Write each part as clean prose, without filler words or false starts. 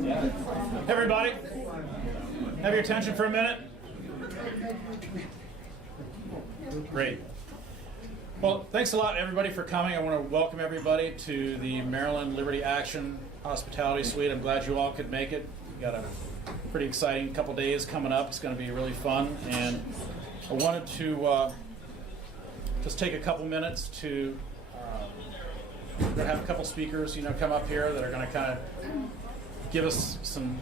Everybody, have your attention for a minute. Great. Well, thanks a lot, everybody, for coming. I want to welcome everybody to the Maryland Liberty Action Hospitality Suite. I'm glad you all could make it. We got a pretty exciting couple days coming up. It's going to be really fun. And I wanted to just take a couple minutes to we're going to have a couple speakers, come up here that are going to kind of give us some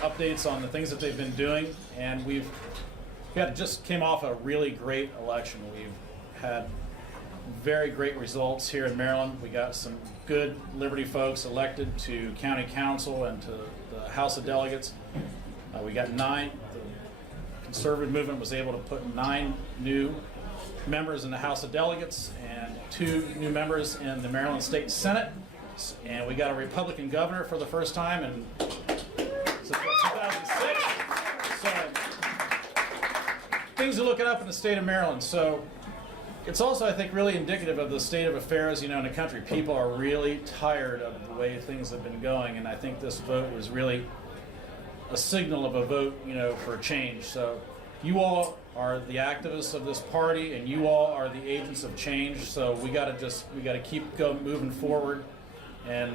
updates on the things that they've been doing. And we just came off a really great election. We've had very great results here in Maryland. We got some good Liberty folks elected to county council and to the House of Delegates. We got 9. The conservative movement was able to put 9 new members in the House of Delegates and 2 new members in the Maryland State Senate. And we got a Republican governor for the first time since 2006. So things are looking up in the state of Maryland. So it's also, I think, really indicative of the state of affairs, in the country. People are really tired of the way things have been going, and I think this vote was really a signal of a vote, for a change. So you all are the activists of this party, and you all are the agents of change. So we got to keep moving forward and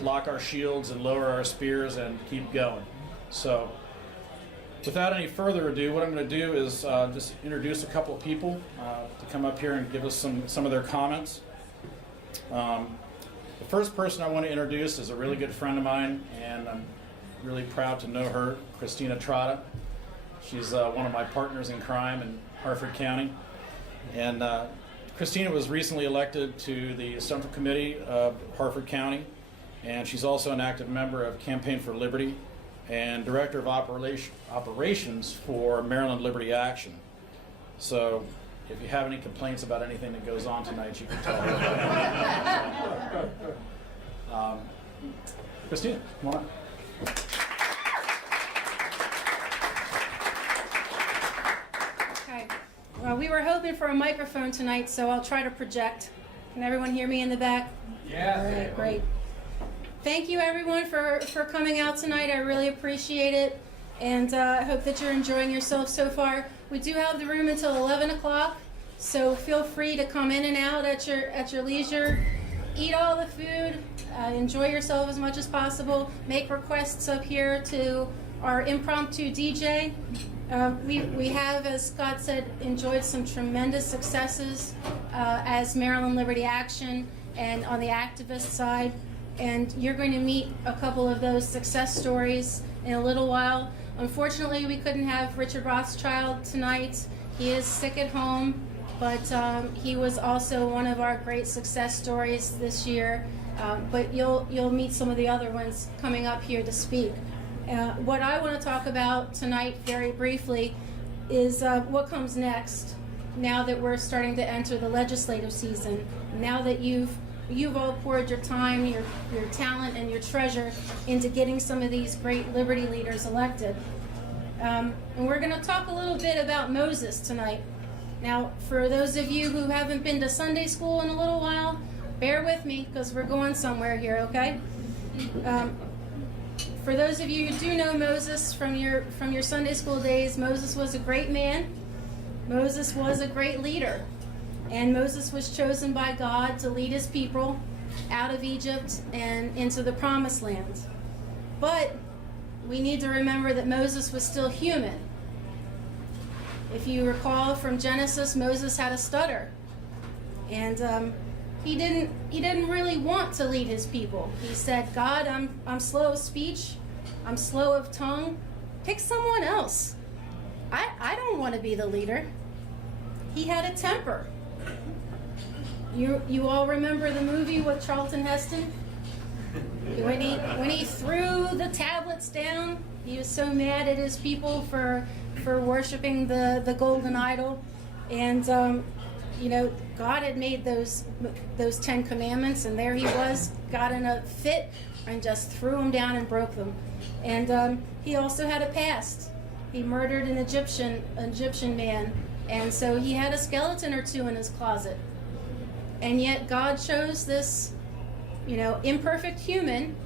lock our shields and lower our spears and keep going. So without any further ado, what I'm going to do is just introduce a couple of people to come up here and give us some of their comments. The first person I want to introduce is a really good friend of mine, and I'm really proud to know her, Christina Trotta. She's one of my partners in crime in Harford County. And Christina was recently elected to the Central Committee of Harford County, and she's also an active member of Campaign for Liberty and Director of Operations for Maryland Liberty Action. So if you have any complaints about anything that goes on tonight, you can tell her. Christina, come on up. Okay. Well, we were hoping for a microphone tonight, so I'll try to project. Can everyone hear me in the back? Yeah. All right, great. Thank you, everyone, for coming out tonight. I really appreciate it, and I hope that you're enjoying yourself so far. We do have the room until 11 o'clock, so feel free to come in and out at your leisure. Eat all the food. Enjoy yourself as much as possible. Make requests up here to our impromptu DJ. We have, as Scott said, enjoyed some tremendous successes as Maryland Liberty Action and on the activist side. And you're going to meet a couple of those success stories in a little while. Unfortunately, we couldn't have Richard Rothschild tonight. He is sick at home, but he was also one of our great success stories this year. But you'll meet some of the other ones coming up here to speak. What I want to talk about tonight very briefly is what comes next now that we're starting to enter the legislative season, now that you've all poured your time, your talent, and your treasure into getting some of these great liberty leaders elected. And we're going to talk a little bit about Moses tonight. Now, for those of you who haven't been to Sunday school in a little while, bear with me because we're going somewhere here, okay? For those of you who do know Moses from your Sunday school days, Moses was a great man. Moses was a great leader. And Moses was chosen by God to lead his people out of Egypt and into the Promised Land. But we need to remember that Moses was still human. If you recall from Genesis, Moses had a stutter. And he didn't really want to lead his people. He said, God, I'm slow of speech. I'm slow of tongue. Pick someone else. I don't want to be the leader. He had a temper. You all remember the movie with Charlton Heston? When he threw the tablets down, he was so mad at his people for worshiping the golden idol, and God had made those 10 commandments, and there he was, got in a fit and just threw them down and broke them. And he also had a past. He murdered an Egyptian man, and so he had a skeleton or two in his closet. And yet God chose this, imperfect human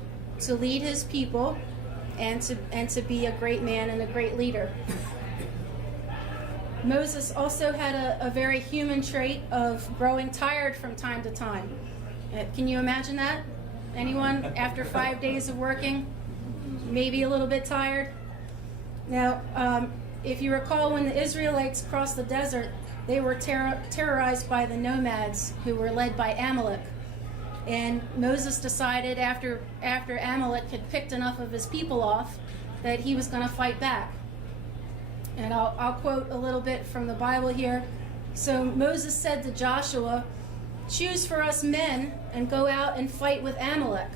to lead his people and to be a great man and a great leader. Moses also had a very human trait of growing tired from time to time. Can you imagine that? Anyone, after 5 days of working, maybe a little bit tired? Now, if you recall, when the Israelites crossed the desert, they were terrorized by the nomads who were led by Amalek. And Moses decided after Amalek had picked enough of his people off that he was going to fight back. And I'll quote a little bit from the Bible here. So Moses said to Joshua, "Choose for us men and go out and fight with Amalek.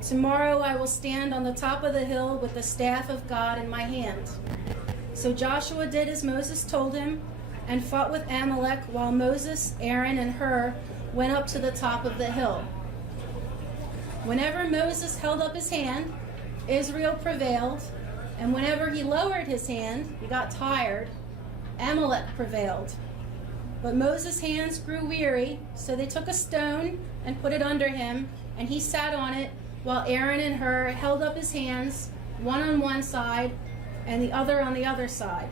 Tomorrow I will stand on the top of the hill with the staff of God in my hand." So Joshua did as Moses told him and fought with Amalek while Moses, Aaron, and Hur went up to the top of the hill. Whenever Moses held up his hand, Israel prevailed, and whenever he lowered his hand, he got tired, Amalek prevailed. But Moses' hands grew weary, so they took a stone and put it under him, and he sat on it, while Aaron and Hur held up his hands, one on one side and the other on the other side.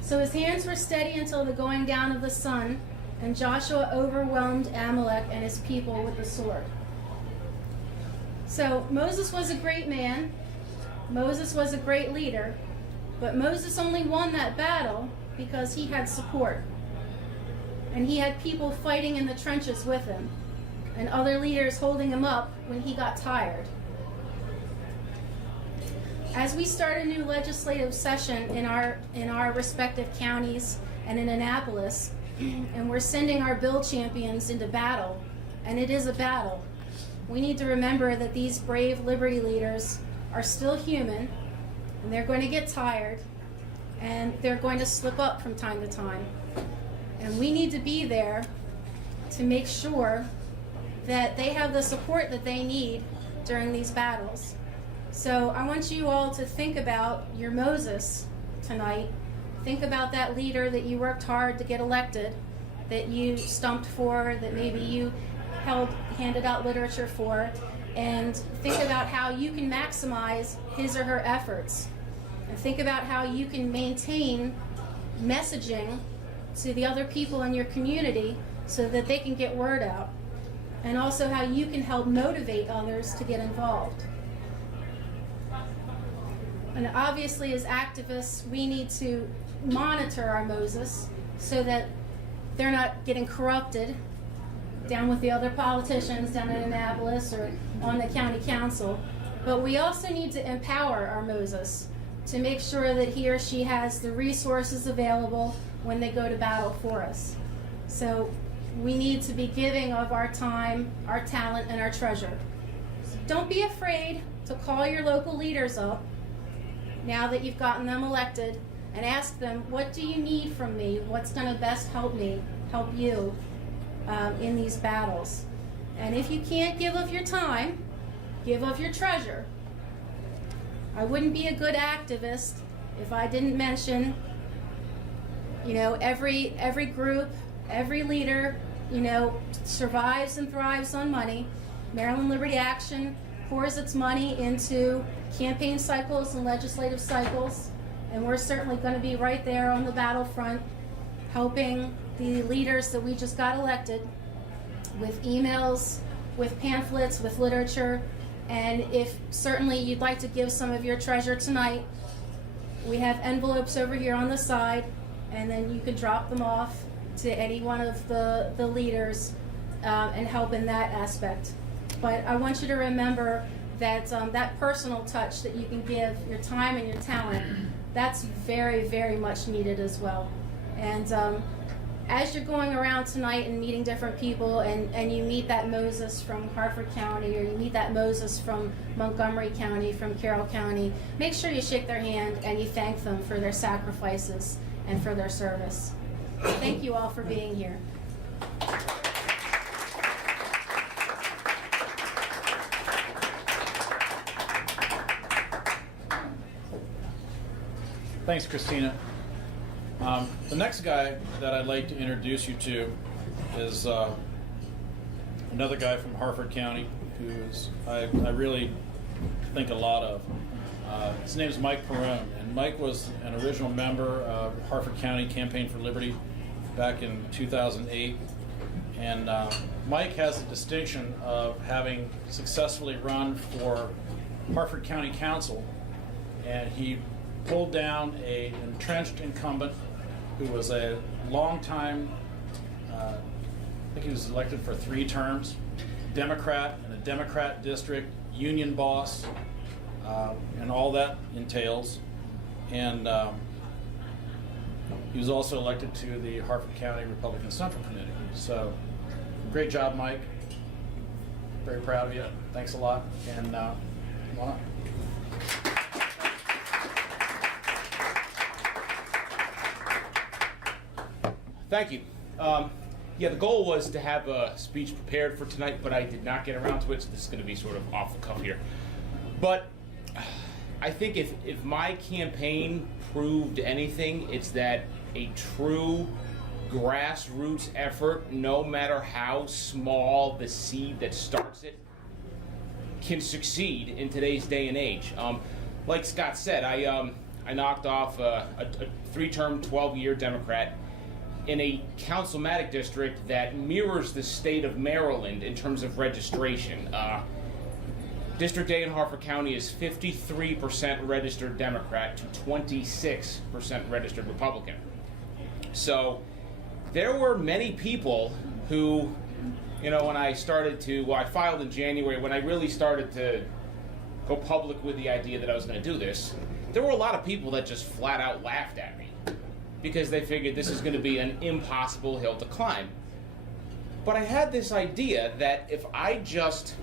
So his hands were steady until the going down of the sun, and Joshua overwhelmed Amalek and his people with the sword. So Moses was a great man. Moses was a great leader. But Moses only won that battle because he had support. And he had people fighting in the trenches with him, and other leaders holding him up when he got tired. As we start a new legislative session in our respective counties and in Annapolis, and we're sending our bill champions into battle, and it is a battle, we need to remember that these brave liberty leaders are still human, and they're going to get tired, and they're going to slip up from time to time. And we need to be there to make sure that they have the support that they need during these battles. So I want you all to think about your Moses tonight. Think about that leader that you worked hard to get elected, that you stumped for, that maybe you handed out literature for, and think about how you can maximize his or her efforts. And think about how you can maintain messaging to the other people in your community so that they can get word out. And also how you can help motivate others to get involved. And obviously, as activists, we need to monitor our Moses so that they're not getting corrupted down with the other politicians down in Annapolis or on the county council. But we also need to empower our Moses to make sure that he or she has the resources available when they go to battle for us. So we need to be giving of our time, our talent, and our treasure. So don't be afraid to call your local leaders up now that you've gotten them elected and ask them, what do you need from me? What's going to best help you in these battles? And if you can't give of your time, give of your treasure. I wouldn't be a good activist if I didn't mention, every group, every leader, survives and thrives on money. Maryland Liberty Action pours its money into campaign cycles and legislative cycles, and we're certainly going to be right there on the battlefront helping the leaders that we just got elected with emails, with pamphlets, with literature. And if certainly you'd like to give some of your treasure tonight, we have envelopes over here on the side, and then you can drop them off to any one of the leaders and help in that aspect. But I want you to remember that that personal touch that you can give, your time and your talent, that's very, very much needed as well. And as you're going around tonight and meeting different people, and you meet that Moses from Harford County, or you meet that Moses from Montgomery County, from Carroll County, make sure you shake their hand and you thank them for their sacrifices and for their service. Thank you all for being here. Thanks, Christina. The next guy that I'd like to introduce you to is another guy from Harford County who is I really think a lot of. His name is Mike Perrone, and Mike was an original member of Harford County Campaign for Liberty back in 2008. And Mike has the distinction of having successfully run for Harford County Council, and he pulled down an entrenched incumbent who was a long-time, I think he was elected for 3 terms, Democrat in a Democrat district, union boss, and all that entails. And he was also elected to the Harford County Republican Central Committee. So, great job, Mike. Very proud of you. Thanks a lot. And come on up. Thank you. Yeah, the goal was to have a speech prepared for tonight, but I did not get around to it, so this is going to be sort of off the cuff here. But I think if my campaign proved anything, it's that a true grassroots effort, no matter how small the seed that starts it, can succeed in today's day and age. Like Scott said, I knocked off a 3-term, 12-year Democrat in a councilmatic district that mirrors the state of Maryland in terms of registration. District A in Harford County is 53% registered Democrat to 26% registered Republican. So there were many people who, when I I filed in January, when I really started to go public with the idea that I was going to do this, there were a lot of people that just flat out laughed at me because they figured this is going to be an impossible hill to climb. But I had this idea that if I just,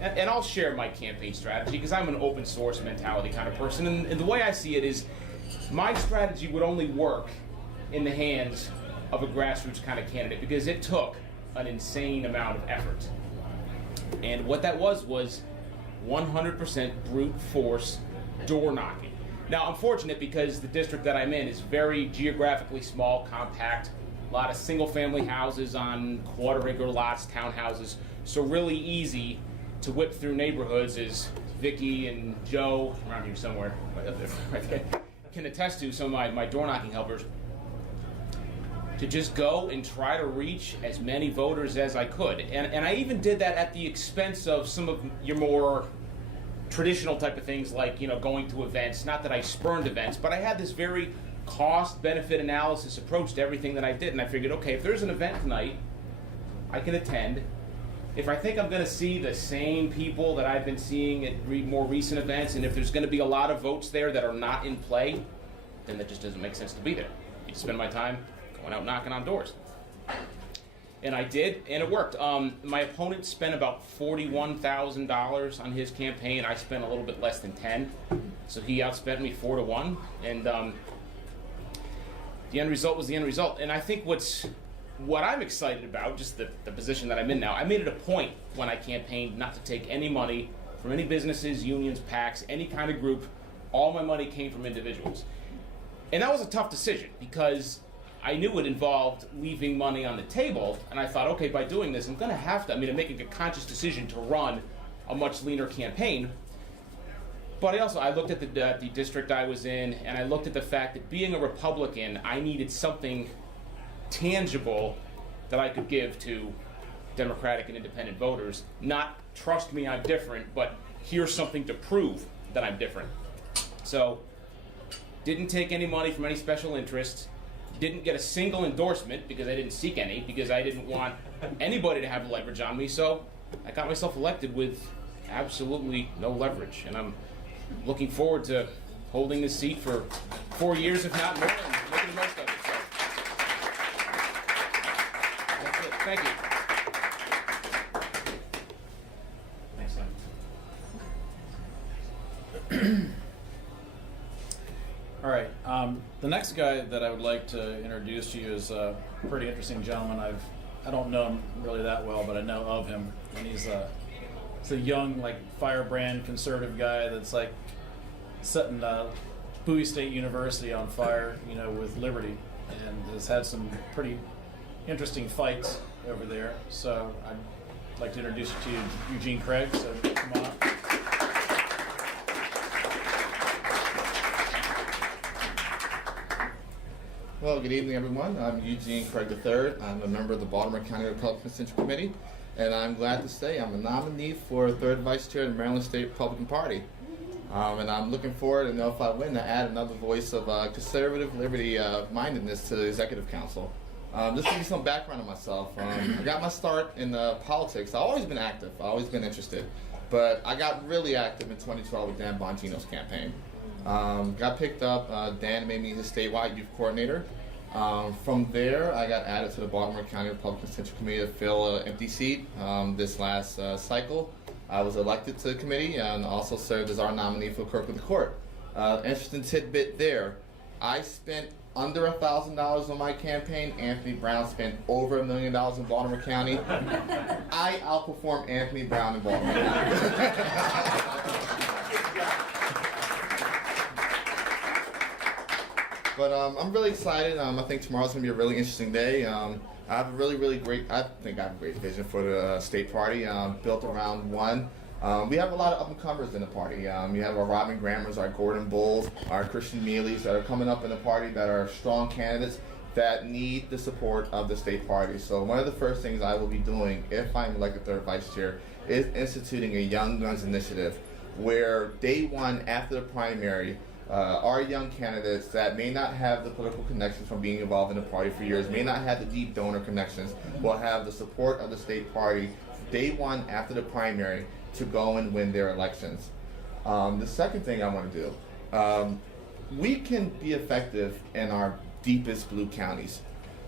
and I'll share my campaign strategy because I'm an open source mentality kind of person, and the way I see it is my strategy would only work in the hands of a grassroots kind of candidate because it took an insane amount of effort. And what that was 100% brute force door knocking. Now, I'm fortunate because the district that I'm in is very geographically small, compact, a lot of single-family houses on quarter-acre lots, townhouses, so really easy to whip through neighborhoods, as Vicky and Joe, around here somewhere, can attest to, some of my door-knocking helpers, to just go and try to reach as many voters as I could. And I even did that at the expense of some of your more traditional type of things like, going to events. Not that I spurned events, but I had this very cost-benefit analysis approach to everything that I did. And I figured, okay, if there's an event tonight, I can attend. If I think I'm going to see the same people that I've been seeing at more recent events, and if there's going to be a lot of votes there that are not in play, then that just doesn't make sense to be there. You spend my time going out knocking on doors. And I did, and it worked. My opponent spent about $41,000 on his campaign. I spent a little bit less than 10, so he outspent me 4-1. And the end result was the end result. And I think what I'm excited about, just the position that I'm in now, I made it a point when I campaigned not to take any money from any businesses, unions, PACs, any kind of group. All my money came from individuals. And that was a tough decision because I knew it involved leaving money on the table, and I thought, okay, by doing this, I'm making a conscious decision to run a much leaner campaign. But I looked at the district I was in, and I looked at the fact that being a Republican, I needed something tangible that I could give to Democratic and independent voters. Not trust me, I'm different, but here's something to prove that I'm different. So, didn't take any money from any special interests. Didn't get a single endorsement because I didn't seek any, because I didn't want anybody to have leverage on me. So I got myself elected with absolutely no leverage. And I'm looking forward to holding this seat for 4 years, if not more, and making the most of it. So that's it. Thank you. Thanks, Sam. All right. The next guy that I would like to introduce to you is a pretty interesting gentleman. I don't know him really that well, but I know of him, and he's a young, firebrand conservative guy that's setting Bowie State University on fire, with liberty, and has had some pretty interesting fights over there. So I'd like to introduce you to Eugene Craig, so come on up. Well, good evening, everyone. I'm Eugene Craig III. I'm a member of the Baltimore County Republican Central Committee, and I'm glad to say I'm a nominee for third vice chair of the Maryland State Republican Party. And I'm looking forward, and if I win, to add another voice of conservative liberty mindedness to the Executive Council. Just to give you some background on myself. I got my start in politics. I've always been active. I've always been interested. But I got really active in 2012 with Dan Bongino's campaign. Got picked up. Dan made me his statewide youth coordinator. From there, I got added to the Baltimore County Republican Central Committee to fill an empty seat this last cycle. I was elected to the committee and also served as our nominee for clerk of the court. Interesting tidbit there. I spent under $1,000 on my campaign. Anthony Brown spent over $1 million in Baltimore County. I outperformed Anthony Brown in Baltimore County. But I'm really excited. I think tomorrow's going to be a really interesting day. I have a really great, I think I have a great vision for the state party built around one. We have a lot of up-and-comers in the party. You have our Robin Grammers, our Gordon Bulls, our Christian Mealy's that are coming up in the party that are strong candidates that need the support of the state party. So one of the first things I will be doing if I'm elected third vice chair is instituting a Young Guns initiative where day one after the primary, our young candidates that may not have the political connections from being involved in the party for years, may not have the deep donor connections, will have the support of the state party day one after the primary to go and win their elections. The second thing I want to do, we can be effective in our deepest blue counties.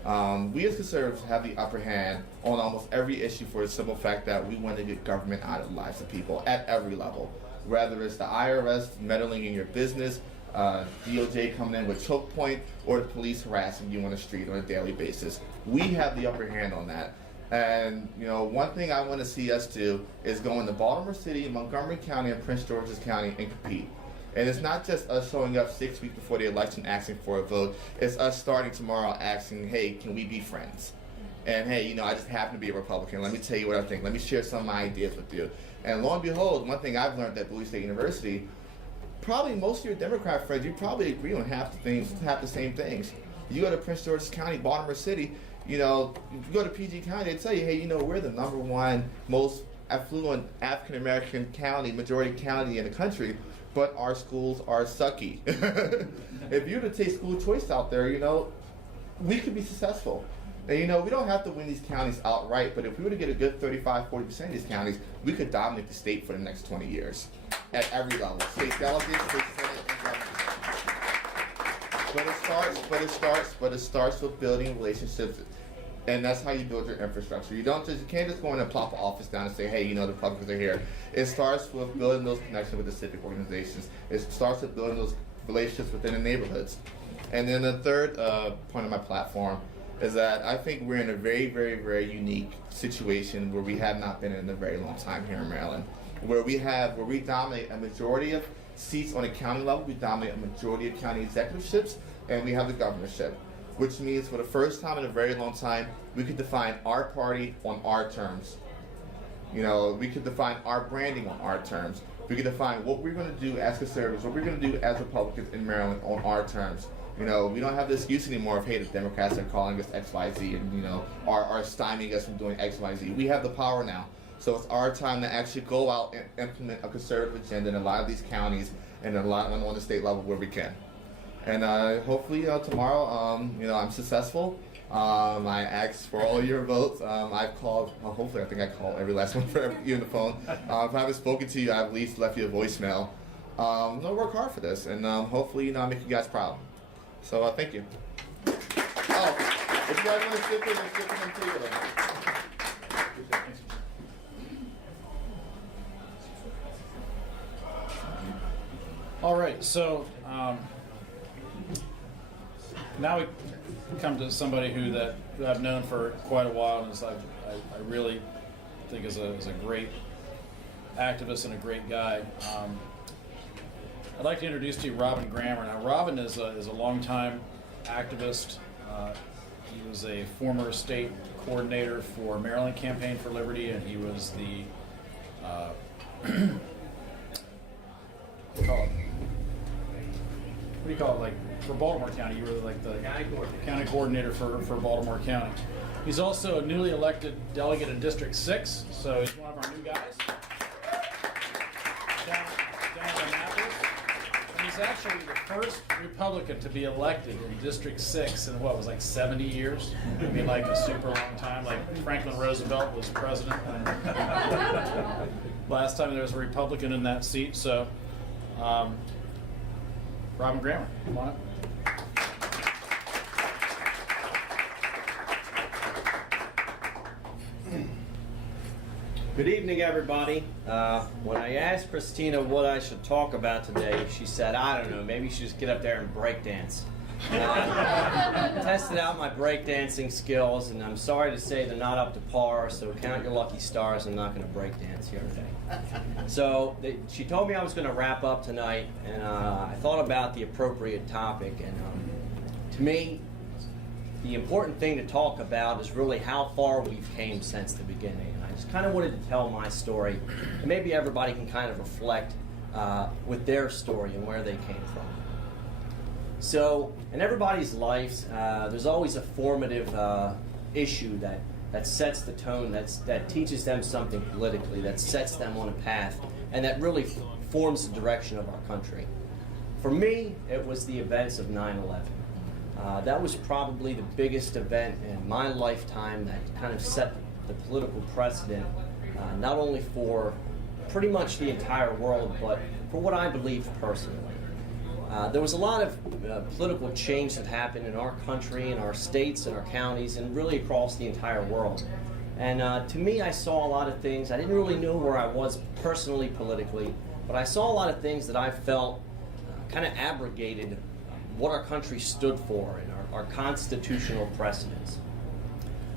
We as conservatives have the upper hand on almost every issue for the simple fact that we want to get government out of the lives of people at every level. Whether it's the IRS meddling in your business, DOJ coming in with choke point, or the police harassing you on the street on a daily basis. We have the upper hand on that. And one thing I want to see us do is go into Baltimore City, Montgomery County, and Prince George's County and compete. And it's not just us showing up 6 weeks before the election asking for a vote. It's us starting tomorrow asking, hey, can we be friends? And hey, I just happen to be a Republican. Let me tell you what I think. Let me share some of my ideas with you. And lo and behold, one thing I've learned at Bowie State University, probably most of your Democrat friends, you probably agree on half the same things. You go to Prince George's County, Baltimore City, if you go to PG County, they tell you, hey, we're the #1 most affluent African American county, majority county in the country, but our schools are sucky. If you were to take school choice out there, we could be successful. And we don't have to win these counties outright, but if we were to get a good 35-40% of these counties, we could dominate the state for the next 20 years at every level. State delegates, state senate, and governors. But it starts with building relationships, and that's how you build your infrastructure. You can't just go in and plop an office down and say, hey, the Republicans are here. It starts with building those connections with the civic organizations. It starts with building those relationships within the neighborhoods. And then the third point of my platform is that I think we're in a very, very, very unique situation where we have not been in a very long time here in Maryland, where we dominate a majority of seats on a county level, we dominate a majority of county executiveships, and we have the governorship, which means for the first time in a very long time, we could define our party on our terms. We could define our branding on our terms. We could define what we're going to do as conservatives, what we're going to do as Republicans in Maryland on our terms. We don't have the excuse anymore of, hey, the Democrats are calling us XYZ and, are stymieing us from doing XYZ. We have the power now. So it's our time to actually go out and implement a conservative agenda in a lot of these counties and a lot on the state level where we can. And hopefully tomorrow, I'm successful. I asked for all your votes. I've called, hopefully I think I called every last one for you on the phone. If I haven't spoken to you, I've at least left you a voicemail. I'm going to work hard for this, and hopefully I'll make you guys proud. So thank you. Oh, if you guys want to sit here, let's sit here too. All right, so now we come to somebody who I've known for quite a while, and I really think is a great activist and a great guy. I'd like to introduce to you Robin Grammer. Now, Robin is a longtime activist. He was a former state coordinator for Maryland Campaign for Liberty, and he was the what do you call it? Like for Baltimore County, you were like the county coordinator for Baltimore County. He's also a newly elected delegate in District 6, so he's one of our new guys down in Annapolis. And he's actually the first Republican to be elected in District 6 in what was like 70 years. I mean, like a super long time. Like Franklin Roosevelt was president. Last time there was a Republican in that seat, so Robin Grammer, come on up. Good evening, everybody. When I asked Christina what I should talk about today, she said, I don't know, maybe you should just get up there and break dance. Tested out my breakdancing skills, and I'm sorry to say they're not up to par, so count your lucky stars, I'm not going to break dance here today. So she told me I was going to wrap up tonight, and I thought about the appropriate topic, and to me, the important thing to talk about is really how far we've came since the beginning. And I just kind of wanted to tell my story, and maybe everybody can kind of reflect with their story and where they came from. So, in everybody's lives, there's always a formative issue that sets the tone, that teaches them something politically, that sets them on a path, and that really forms the direction of our country. For me, it was the events of 9/11. That was probably the biggest event in my lifetime that kind of set the political precedent, not only for pretty much the entire world, but for what I believe personally. There was a lot of political change that happened in our country, in our states, in our counties, and really across the entire world. And to me, I saw a lot of things. I didn't really know where I was personally, politically, but I saw a lot of things that I felt kind of abrogated what our country stood for and our constitutional precedents.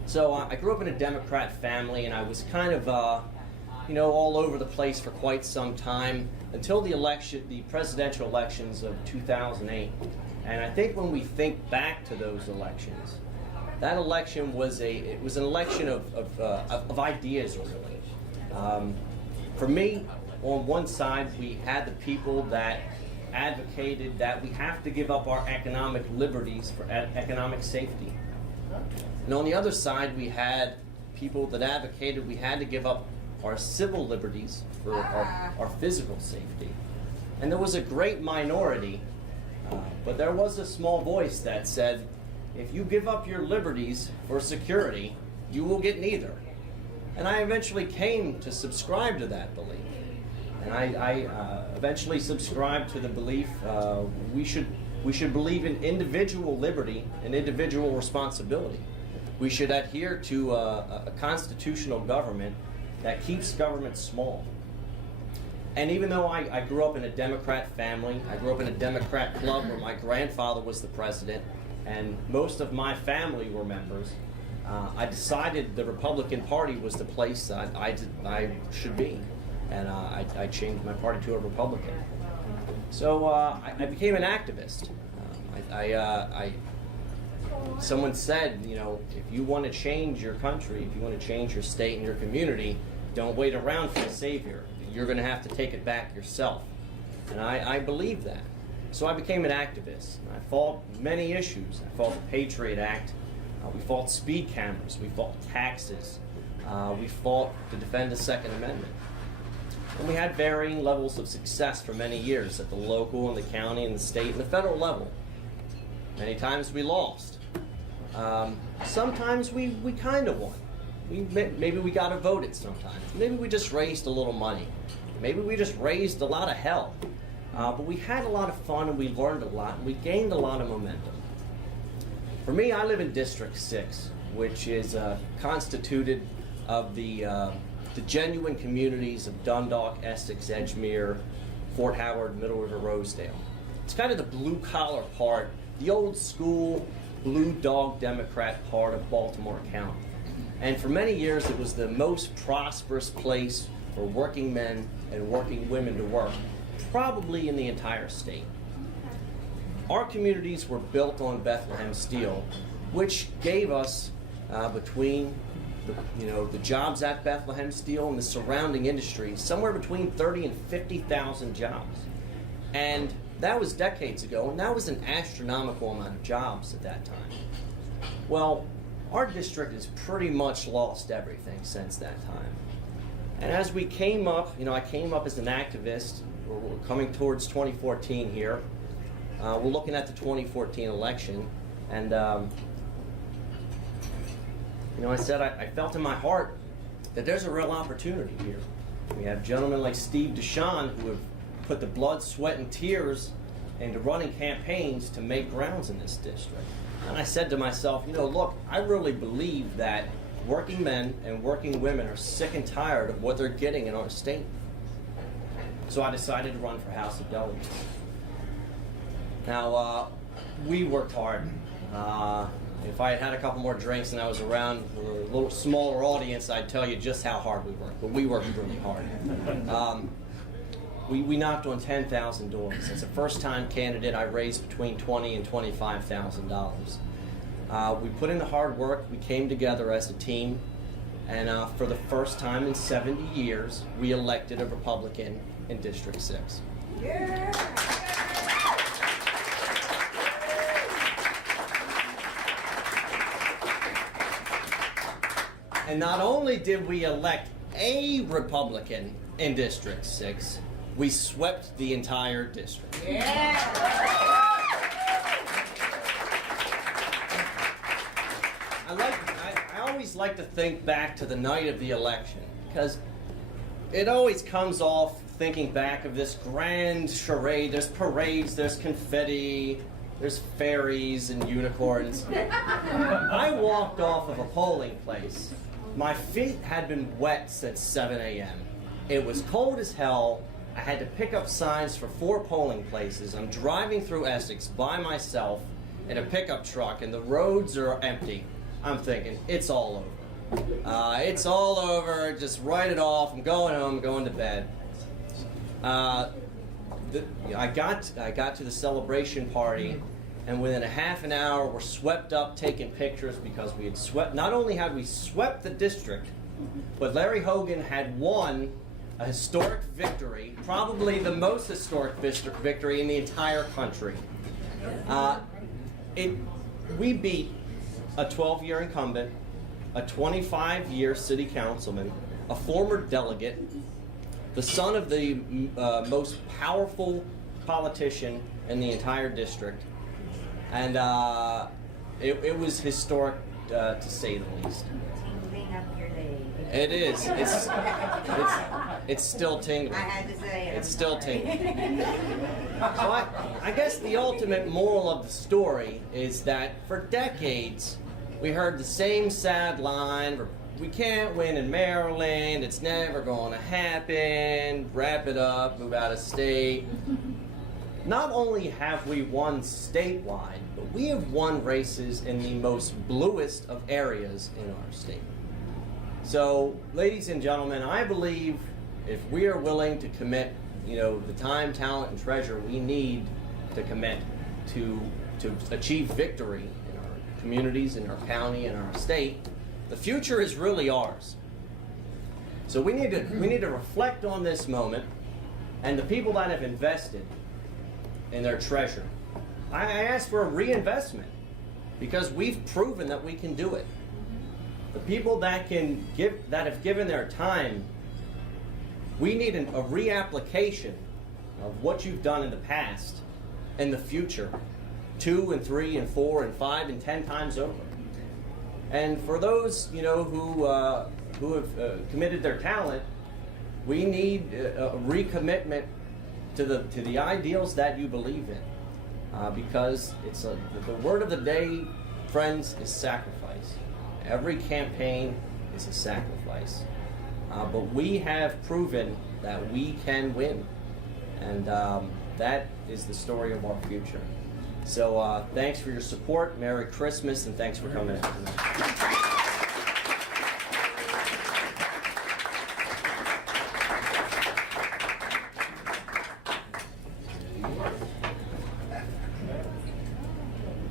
So I grew up in a Democrat family, and I was kind of, all over the place for quite some time until the presidential elections of 2008. And I think when we think back to those elections, that election was an election of ideas, really. For me, on one side, we had the people that advocated that we have to give up our economic liberties for economic safety. And on the other side, we had people that advocated we had to give up our civil liberties for our physical safety. And there was a great minority, but there was a small voice that said, if you give up your liberties for security, you will get neither. And I eventually came to subscribe to that belief. And I eventually subscribed to the belief we should believe in individual liberty and individual responsibility. We should adhere to a constitutional government that keeps government small. And even though I grew up in a Democrat family, I grew up in a Democrat club where my grandfather was the president, and most of my family were members, I decided the Republican Party was the place I should be. And I changed my party to a Republican. So I became an activist. Someone said, if you want to change your country, if you want to change your state and your community, don't wait around for a savior. You're going to have to take it back yourself. And I believe that. So I became an activist. I fought many issues. I fought the Patriot Act. We fought speed cameras. We fought taxes. We fought to defend the Second Amendment. And we had varying levels of success for many years at the local and the county and the state and the federal level. Many times we lost. Sometimes we kind of won. Maybe we got voted sometimes. Maybe we just raised a little money. Maybe we just raised a lot of hell. But we had a lot of fun, and we learned a lot, and we gained a lot of momentum. For me, I live in District 6, which is constituted of the genuine communities of Dundalk, Essex, Edgemere, Fort Howard, Middle River, Rosedale. It's kind of the blue-collar part, the old school blue dog Democrat part of Baltimore County. And for many years, it was the most prosperous place for working men and working women to work, probably in the entire state. Our communities were built on Bethlehem steel, which gave us between the jobs at Bethlehem Steel and the surrounding industries, somewhere between 30 and 50,000 jobs. And that was decades ago, and that was an astronomical amount of jobs at that time. Well, our district has pretty much lost everything since that time. And as we came up, I came up as an activist. We're coming towards 2014 here. We're looking at the 2014 election, and I said I felt in my heart that there's a real opportunity here. We have gentlemen like Steve DeShawn who have put the blood, sweat, and tears into running campaigns to make grounds in this district. And I said to myself, look, I really believe that working men and working women are sick and tired of what they're getting in our state. So I decided to run for House of Delegates. Now, we worked hard. If I had had a couple more drinks and I was around a little smaller audience, I'd tell you just how hard we worked. But we worked really hard. We knocked on 10,000 doors. As a first-time candidate, I raised between $20,000 and $25,000. We put in the hard work. We came together as a team. And for the first time in 70 years, we elected a Republican in District 6. Yeah. And not only did we elect a Republican in District 6, we swept the entire district. Yeah. I always like to think back to the night of the election, because it always comes off thinking back of this grand charade. There's parades, there's confetti, there's fairies and unicorns. I walked off of a polling place. My feet had been wet since 7 a.m. It was cold as hell. I had to pick up signs for 4 polling places. I'm driving through Essex by myself in a pickup truck, and the roads are empty. I'm thinking, it's all over. It's all over. Just write it off. I'm going home, going to bed. I got to the celebration party, and within a half an hour, we're swept up taking pictures because we had swept. Not only had we swept the district, but Larry Hogan had won a historic victory, probably the most historic victory in the entire country. We beat a 12-year incumbent, a 25-year city councilman, a former delegate, the son of the most powerful politician in the entire district, and it was historic to say the least. Tingling up your leg. It is. It's still tingling. I had to say it. It's still tingling. So I guess the ultimate moral of the story is that for decades we heard the same sad line: we can't win in Maryland, it's never going to happen, wrap it up, move out of state. Not only have we won statewide, but we have won races in the most bluest of areas in our state. So, ladies and gentlemen, I believe if we are willing to commit, the time, talent, and treasure we need to commit to achieve victory in our communities, in our county, in our state, the future is really ours. So we need to reflect on this moment, and the people that have invested in their treasure. I ask for a reinvestment because we've proven that we can do it. The people that have given their time, we need a reapplication of what you've done in the past in the future, 2 and 3 and 4 and 5 and 10 times over. And for those who have committed their talent, we need a recommitment to the ideals that you believe in, because it's the word of the day, friends, is sacrifice. Every campaign is a sacrifice, but we have proven that we can win, and that is the story of our future. So thanks for your support, Merry Christmas, and thanks for coming out tonight.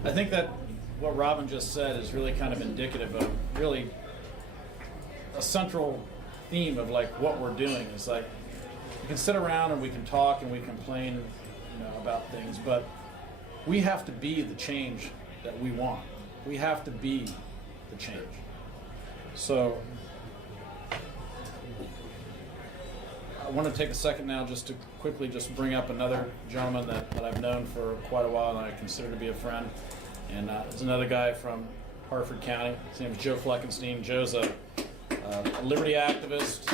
I think that what Robin just said is really kind of indicative of really a central theme of like what we're doing. Is like we can sit around and we can talk and we complain, about things, but we have to be the change that we want. We have to be the change. So I want to take a second now just to quickly just bring up another gentleman that I've known for quite a while and I consider to be a friend. And there's another guy from Hartford County. His name is Joe Fleckenstein. Joe's a liberty activist.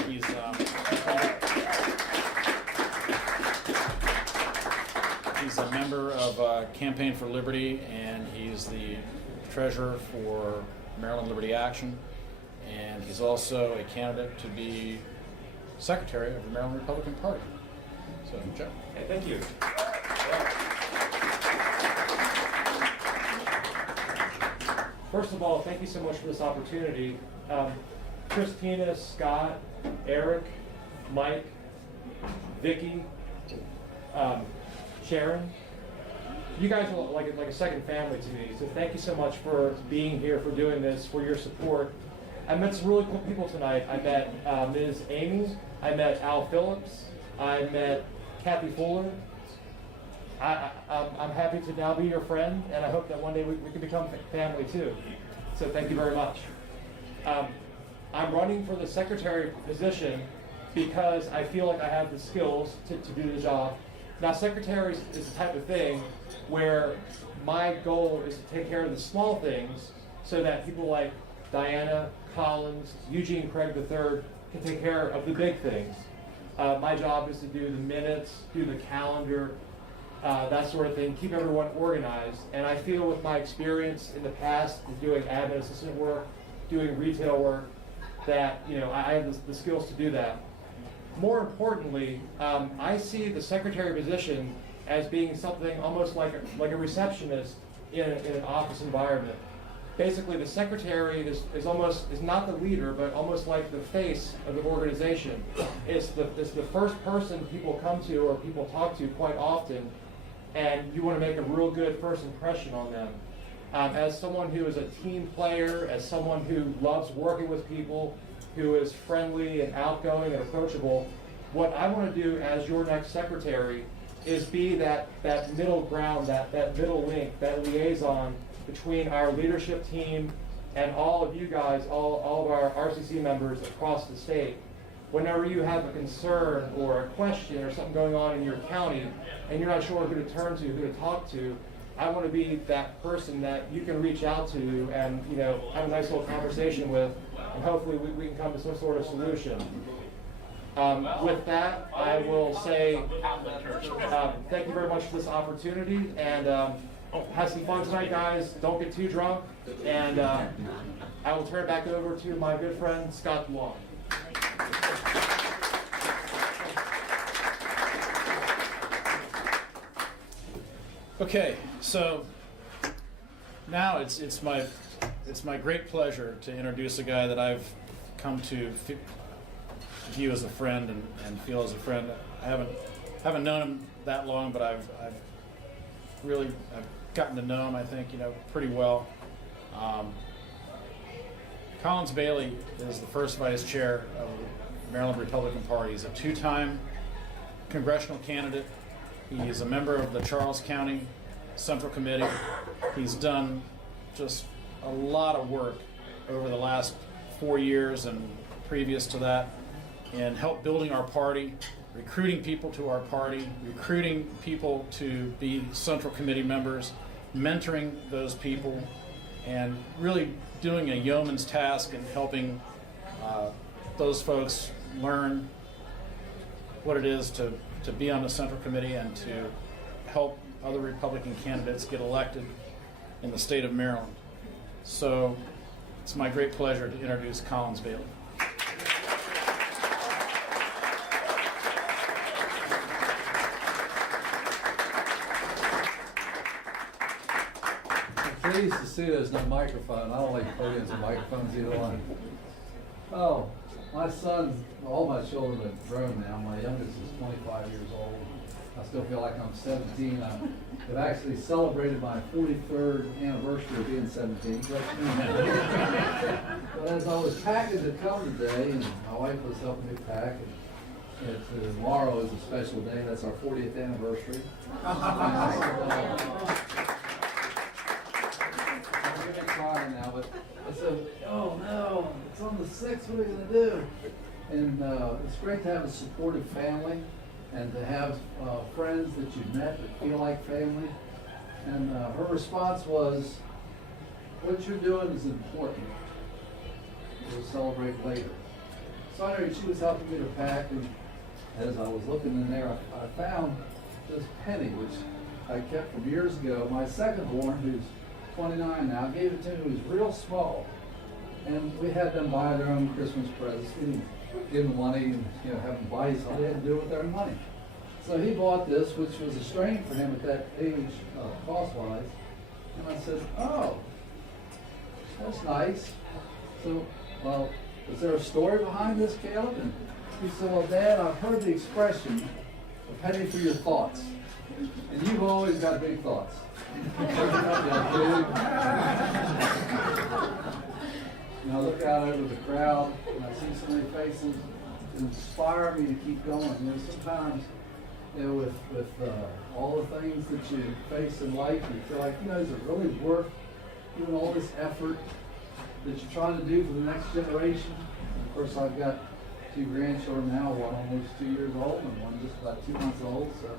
He's a member of Campaign for Liberty, and he's the treasurer for Maryland Liberty Action. And he's also a candidate to be secretary of the Maryland Republican Party. So, Joe. Hey, thank you. First of all, thank you so much for this opportunity. Christina, Scott, Eric, Mike, Vicky, Sharon, you guys are like a second family to me. So thank you so much for being here, for doing this, for your support. I met some really cool people tonight. I met Ms. Amy. I met Al Phillips. I met Kathy Fuller. I'm happy to now be your friend, and I hope that one day we can become family too. So thank you very much. I'm running for the secretary position because I feel like I have the skills to do the job. Now, secretary is the type of thing where my goal is to take care of the small things so that people like Diana, Collins, Eugene Craig III can take care of the big things. My job is to do the minutes, do the calendar, that sort of thing, keep everyone organized. And I feel with my experience in the past doing admin assistant work, doing retail work, that I have the skills to do that. More importantly, I see the secretary position as being something almost like a receptionist in an office environment. Basically, the secretary is not the leader, but almost like the face of the organization. It's the first person people come to or people talk to quite often, and you want to make a real good first impression on them. As someone who is a team player, as someone who loves working with people, who is friendly and outgoing and approachable, what I want to do as your next secretary is be that middle ground, that middle link, that liaison between our leadership team and all of you guys, all of our RCC members across the state. Whenever you have a concern or a question or something going on in your county and you're not sure who to turn to, who to talk to, I want to be that person that you can reach out to and have a nice little conversation with, and hopefully we can come to some sort of solution. With that, I will say thank you very much for this opportunity, and have some fun tonight, guys. Don't get too drunk, and I will turn it back over to my good friend Scott Long. Okay, so now it's my great pleasure to introduce a guy that I've come to view as a friend and feel as a friend. I haven't known him that long, but I've gotten to know him, I think, pretty well. Collins Bailey is the first vice chair of the Maryland Republican Party. He's a two-time congressional candidate. He is a member of the Charles County Central Committee. He's done just a lot of work over the last 4 years and previous to that in help building our party, recruiting people to our party, recruiting people to be Central Committee members, mentoring those people, and really doing a yeoman's task in helping those folks learn what it is to be on the Central Committee and to help other Republican candidates get elected in the state of Maryland. So it's my great pleasure to introduce Collins Bailey. I'm pleased to see there's no microphone. I don't like podiums and microphones either one. Oh, my son, all my children have grown now. My youngest is 25 years old. I still feel like I'm 17. I've actually celebrated my 43rd anniversary of being 17. But as I was packing to come today, and my wife was helping me pack, and tomorrow is a special day. That's our 40th anniversary. I'm going to cry now, but I said, oh no, it's on the 6th, what are we going to do? And it's great to have a supportive family and to have friends that you've met that feel like family. And her response was, what you're doing is important. We'll celebrate later. So I know she was helping me to pack, and as I was looking in there, I found this penny, which I kept from years ago. My second born, who's 29 now, gave it to me. It was real small. And we had them buy their own Christmas presents. We didn't give them money and have them buy something. They had to do it with their own money. So he bought this, which was a strain for him at that age, cost-wise. And I said, oh, that's nice. So, well, is there a story behind this, Caleb? And he said, well, Dad, I've heard the expression, a penny for your thoughts. And you've always got big thoughts. I look out over the crowd and I see so many faces that inspire me to keep going. Sometimes, with all the things that you face in life, you feel like, is it really worth doing all this effort that you're trying to do for the next generation? And of course, I've got 2 grandchildren now, one almost 2 years old and one just about 2 months old. So,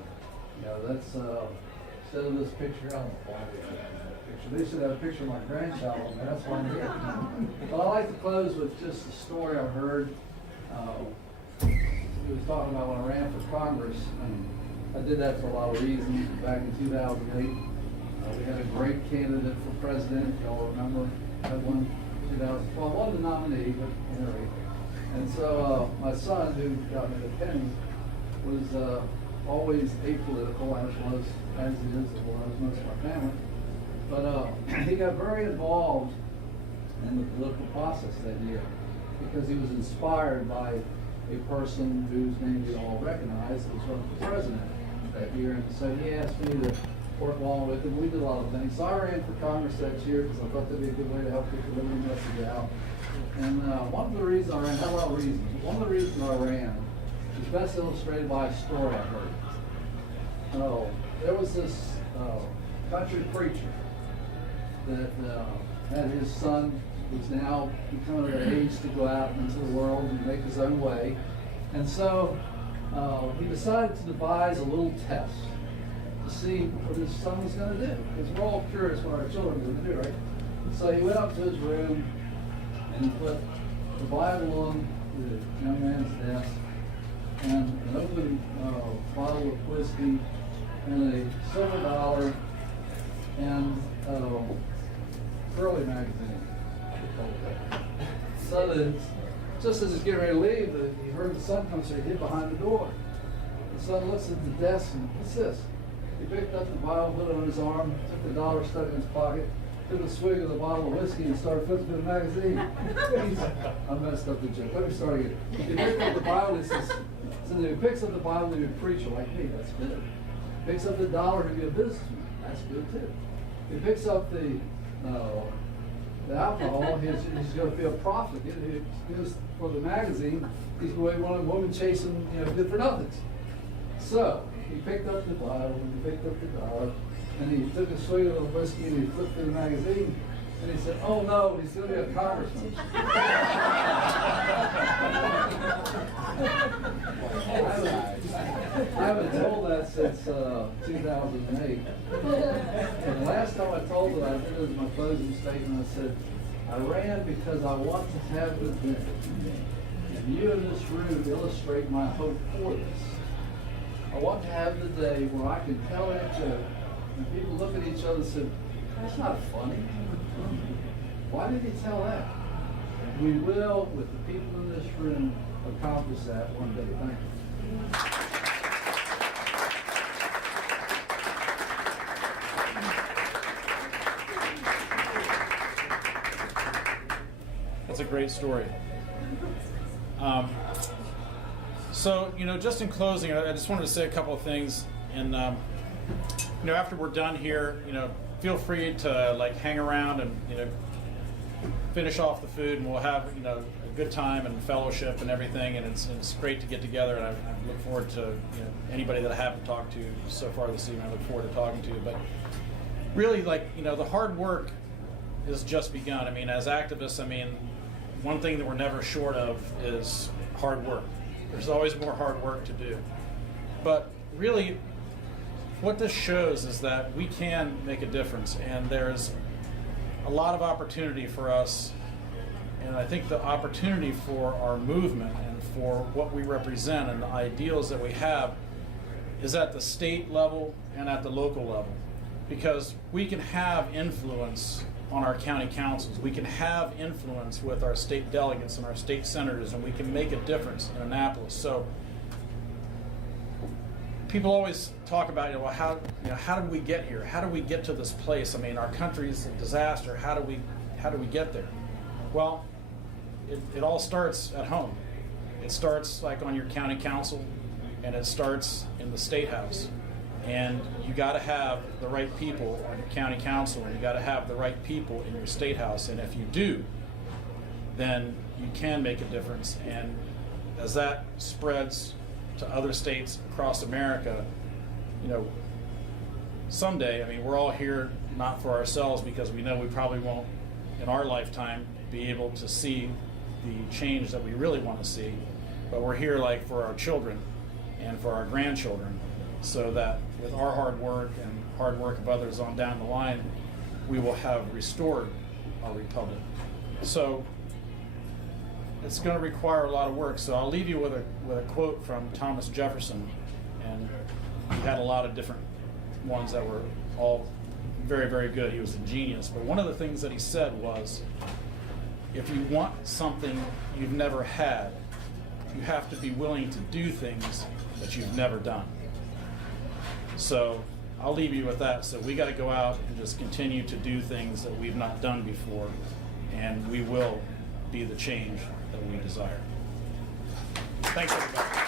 that's instead of this picture, I don't know why they should have that picture. They should have a picture of my grandchild on there. That's why I'm here. But I like to close with just a story I heard. He was talking about when I ran for Congress, and I did that for a lot of reasons. Back in 2008, we had a great candidate for president. Y'all remember? Had one in 2012. Wasn't the nominee, but anyway. And so my son, who got me the penny, was always apolitical, as he is, as well as most of my family. But he got very involved in the political process that year because he was inspired by a person whose name we all recognize was running for president that year. And so he asked me to work along with him. We did a lot of things. So I ran for Congress that year because I thought that'd be a good way to help get the liberty message out. And one of the reasons I ran, not a lot of reasons, one of the reasons I ran is best illustrated by a story I heard. There was this country preacher that had his son, who's now becoming of age to go out into the world and make his own way. And so he decided to devise a little test to see what his son was going to do. Because we're all curious what our children are going to do, right? So he went up to his room and he put the Bible on the young man's desk and an open bottle of whiskey and a silver dollar and Curly magazine. So that just as he's getting ready to leave, he heard the son come, so he hid behind the door. The son looks at the desk and what's this? He picked up the Bible, put it on his arm, took the dollar, stuck it in his pocket, took a swig of the bottle of whiskey and started flipping through the magazine. I messed up the joke. Let me start again. He picked up the Bible, he says, so he picks up the Bible to be a preacher like me, that's good. Picks up the dollar to be a businessman, that's good too. He picks up the alcohol, he's going to be a prophet. He goes for the magazine, he's going to be one of the women chasing, good for nothing. So he picked up the Bible and he picked up the dollar and he took a swig of the whiskey and he flipped through the magazine and he said, oh no, he's going to be a congressman. I haven't told that since 2008. And the last time I told it, I did it as my closing statement. I said, I ran because I want to have the day. And you in this room illustrate my hope for this. I want to have the day where I can tell that joke and people look at each other and say, that's not funny. Why did he tell that? We will, with the people in this room, accomplish that one day. Thank you. That's a great story. So, just in closing, I just wanted to say a couple of things. And after we're done here, feel free to like hang around and finish off the food, and we'll have a good time and fellowship and everything. And it's great to get together, and I look forward to anybody that I haven't talked to so far this evening. I look forward to talking to. But really, the hard work has just begun. I mean, as activists, one thing that we're never short of is hard work. There's always more hard work to do. But really, what this shows is that we can make a difference, and there's a lot of opportunity for us. And I think the opportunity for our movement and for what we represent and the ideals that we have is at the state level and at the local level. Because we can have influence on our county councils. We can have influence with our state delegates and our state senators, and we can make a difference in Annapolis. So people always talk about, how did we get here? How do we get to this place? Our country's a disaster. How do we get there? Well, it all starts at home. It starts like on your county council, and it starts in the state house. And you got to have the right people on your county council, and you got to have the right people in your state house. And if you do, then you can make a difference. And as that spreads to other states across America, someday, we're all here not for ourselves, because we know we probably won't in our lifetime be able to see the change that we really want to see, but we're here like for our children and for our grandchildren, so that with our hard work and hard work of others on down the line, we will have restored our republic. So it's going to require a lot of work. So I'll leave you with a quote from Thomas Jefferson, and he had a lot of different ones that were all very, very good. He was a genius. But one of the things that he said was, if you want something you've never had, you have to be willing to do things that you've never done. So I'll leave you with that. So we got to go out and just continue to do things that we've not done before, and we will be the change that we desire. Thanks, everybody.